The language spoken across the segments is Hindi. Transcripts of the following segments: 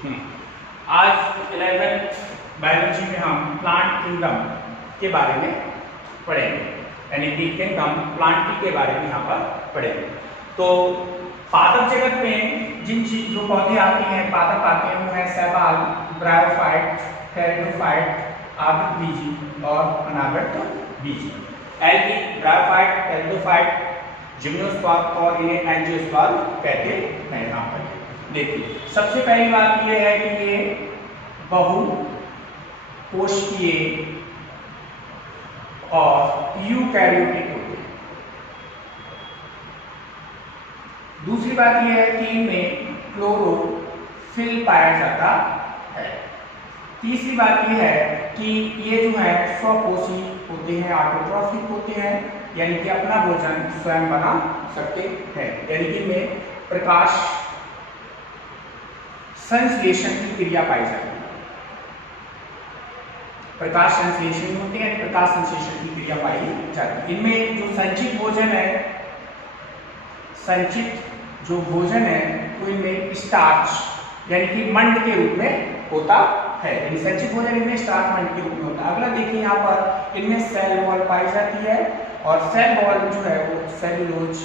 आज 11th बायोलॉजी में हम प्लांट किंगडम के बारे में पढ़ेंगे, यानी कि किंगडम प्लांट के बारे में यहाँ पर पढ़ेंगे। तो पादप जगत में जिन जो पौधे आते हैं, पादप आते हैं, वो है शैवाल, ब्रायोफाइट, टेरिडोफाइट, आवृतबीजी और अनावृत बीजी। एल्गी, ब्रायोफाइट, टेरिडोफाइट, जिम्नोस्पर्म और इन्हें एंजियोस्पर्म कहते हैं। यहाँ पर देखिए, सबसे पहली बात यह है कि ये बहुकोशिकीय और यूकैरियोटिक होते हैं। दूसरी बात यह है कि इनमें क्लोरोफिल पाया जाता है। तीसरी बात यह है कि ये जो है स्वकोशी होते हैं, ऑटोट्रॉफिक होते हैं, यानी कि अपना भोजन स्वयं बना सकते हैं, यानी कि इनमें प्रकाश संश्लेषण की क्रिया पाई जाती है। प्रकाश संश्लेषण होते हैं, प्रकाश संश्लेषण की क्रिया पाई जाती है। इनमें जो संचित भोजन है, संचित जो भोजन है वो इनमें स्टार्च यानी कि मंड के रूप में होता है, यानी संचित भोजन इनमें स्टार्च मंड के रूप में होता है। अगला देखिए, यहाँ पर इनमें सेल वॉल पाई जाती है और सेल वॉल जो है वो सेलुलोज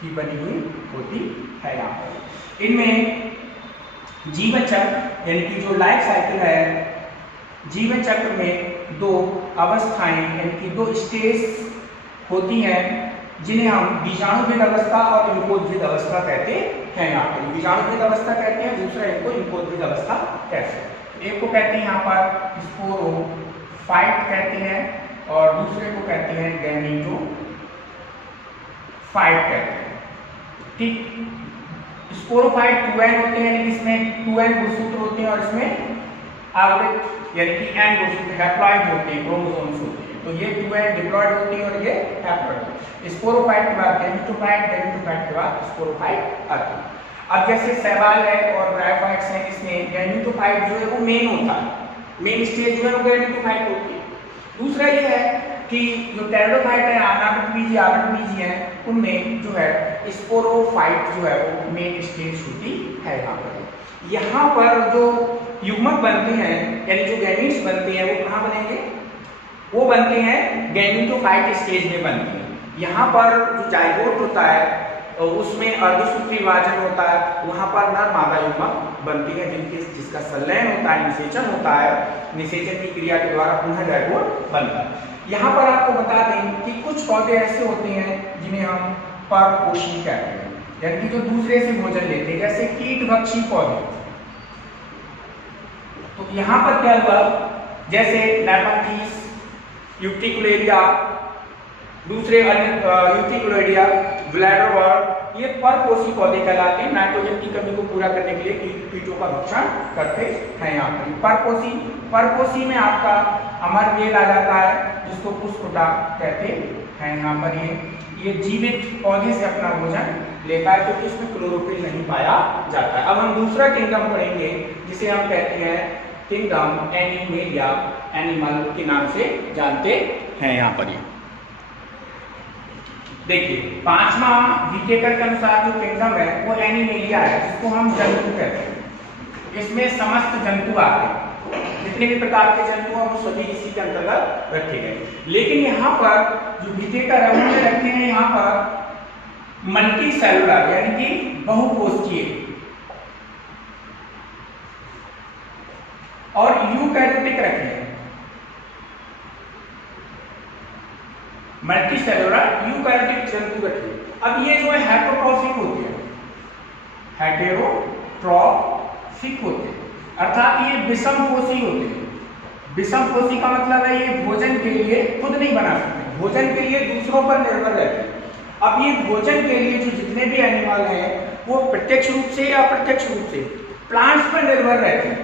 की बनी हुई होती है। यहाँ पर इनमें जीवन चक्र यानी कि जो लाइफ साइकिल है, जीवन चक्र में दो अवस्थाएं यानी कि दो स्टेज होती हैं, जिन्हें हम बीजाणुविद अवस्था और इंकोदविद अवस्था कहते हैं। यहाँ पर बीजाणुविद अवस्था कहते हैं, दूसरा इनको इंकोदविद अवस्था कहते हैं। एक को कहते हैं यहाँ पर स्पोरोफाइट कहते हैं और दूसरे को कहते हैं गैमेटोफाइट कहते हैं। ठीक, स्पोरोफाइट 2n होते हैं, यानी इसमें 2n गुणसूत्र होते हैं और इसमें आवृत यानी कि n गुणसूत्र हैप्लॉइड होते हैं, क्रोमोसोम्स होते हैं। तो ये 2n डिप्लॉइड होती है और ये हैप्लॉइड। स्पोरोफाइट के बाद गैमेटोफाइट, गैमेटोफाइट के बाद स्पोरोफाइट आती है। अब जैसे शैवाल है और ब्रायोफाइट्स हैं, इसमें गैमेटोफाइट जो है वो मेन होता है, मेन स्टेज जो है वो गैमेटोफाइट होती है। दूसरा ये है कि जो टेरिडोफाइट है, अनावृतबीजी, आवृतबीजी है, उनमें जो है स्पोरोफाइट जो है वो मेन स्टेज होती है। यहाँ पर जो युग्मक बनते हैं यानी जो गैमीट्स बनते हैं वो कहाँ बनेंगे? वो बनते हैं गैमेटोफाइट स्टेज में बनते हैं। यहाँ पर जो जाइगोट होता है उसमें अर्धसूत्री विभाजन होता है, वहाँ पर नर मादा युग्मक बनती है जिसका संलयन होता है, निषेचन होता है, निषेचन की क्रिया के द्वारा पुनः जाइगोट बनता है। यहाँ पर आपको बता दें कि कुछ पौधे ऐसे होते हैं जिन्हें हम परपोषी कहते हैं, यानी कि जो दूसरे से भोजन लेते हैं, जैसे कीटभक्षी पौधे। तो यहाँ पर क्या हुआ, जैसे नेपथीस, यूटिकुलेरिया, दूसरे अन्य यूटिकुलेरिया, ग्लैडरवर्म, ये परपोषी पौधे कहलाते हैं। नाइट्रोजन की कमी को पूरा करने के लिए कीटों का भक्षण करते हैं। यहाँ पर परपोषी में आपका अमरबेल आ जाता है, जिसको पुष्पकुटा कहते हैं। यहाँ पर ये जीवित पौधे से अपना भोजन लेता है, क्योंकि इसमें क्लोरोफिल नहीं पाया जाता है। अब हम दूसरा किंगडम पढ़ेंगे, जिसे हम कहते हैं किंगडम एनिमेलिया, एनिमल के नाम से जानते हैं। यहाँ पर ये देखिए, पांचवा विटेकर के अनुसार जो किंगडम है वो एनिमेलिया है, जिसको हम जंतु कहते हैं। इसमें समस्त जंतु आते हैं, जितने भी प्रकार के जंतु हैं वो सभी इसी के अंतर्गत रखे गए। लेकिन यहाँ पर जो विटेकर है उन्होंने रखे हैं यहाँ पर मल्टी सेलुलर यानी कि बहुकोशिकीय और यूकैरियोटिक रखे हैं। मल्टी सेलुलर यूकैरियोटिक जंतु रखे। अब ये जो है हेटेरोट्रॉफिक होते हैं, हेटेरोट्रॉफिक होते हैं, अर्थात ये विषमपोषी होते हैं। विषमपोषी का मतलब है ये भोजन के लिए खुद नहीं बना सकते, भोजन के लिए दूसरों पर निर्भर रहते हैं। अब ये भोजन के लिए जो जितने भी एनिमल हैं वो प्रत्यक्ष रूप से या अप्रत्यक्ष रूप से प्लांट्स पर निर्भर रहते हैं,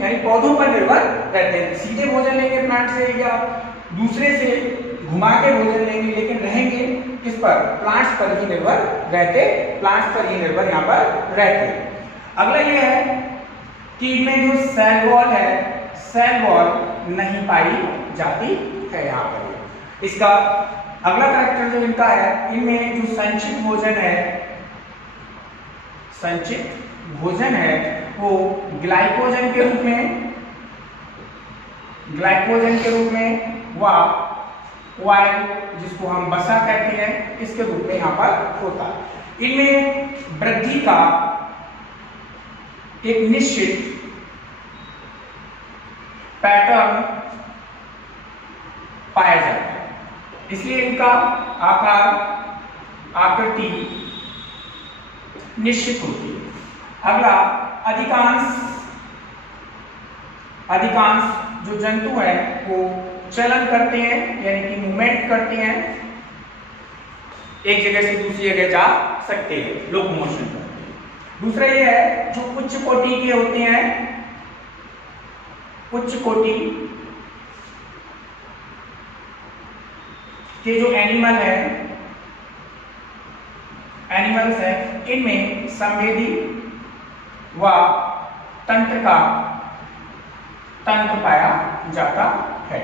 यानी पौधों पर निर्भर रहते हैं। सीधे भोजन लेंगे प्लांट से या दूसरे से घुमा के भोजन लेंगे, लेकिन रहेंगे किस पर? प्लांट्स पर ही निर्भर रहते, प्लांट्स पर ही निर्भर यहाँ पर रहते। अगला ये है कि इनमें जो सेल वॉल है, सेल वॉल नहीं पाई जाती है। यहाँ पर इसका अगला कैरेक्टर जो इनका है, इनमें जो संचित भोजन है, संचित भोजन है वो ग्लाइकोजन के रूप में व ऑयल जिसको हम वसा कहते हैं इसके रूप में यहाँ पर होता है। इनमें वृद्धि का एक निश्चित पैटर्न पाया जाता है, इसलिए इनका आकार आकृति निश्चित होती है। अगला, अधिकांश जो जंतु है वो चलन करते हैं यानी कि मूवमेंट करते हैं, एक जगह से दूसरी जगह जा सकते हैं, लोकोमोशन करते हैं। दूसरा ये है जो उच्च कोटि के होते हैं, उच्च कोटि के जो एनिमल्स हैं इनमें संवेदी व तंत्र पाया जाता है,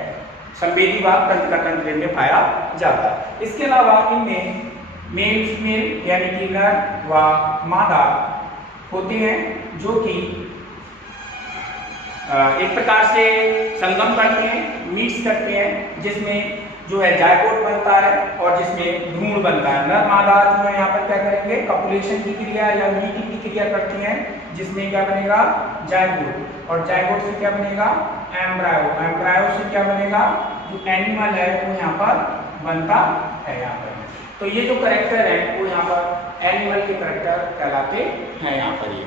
संवेदी व तंत्र का तंत्र इनमें पाया जाता है। इसके अलावा इनमें मेल फीमेल यानी कि नर व मादा होते हैं जो कि एक प्रकार से संगम करते हैं, मिक्स करते हैं, जिसमें जो है जायगोट बनता है और जिसमें भ्रूण बनता है। नर मादा जो है यहाँ पर क्या करेंगे, कपुलेशन की क्रिया या मीटिंग की क्रिया करती हैं, जिसमें क्या बनेगा, जायगोट, और जायगोट से क्या बनेगा, एम्ब्रायो, एम्ब्रायो से क्या बनेगा, जो एनिमल है वो यहाँ पर बनता है। यहाँ पर तो ये जो कैरेक्टर है वो यहाँ पर एनिमल के कैरेक्टर कहलाते हैं यहाँ पर ये।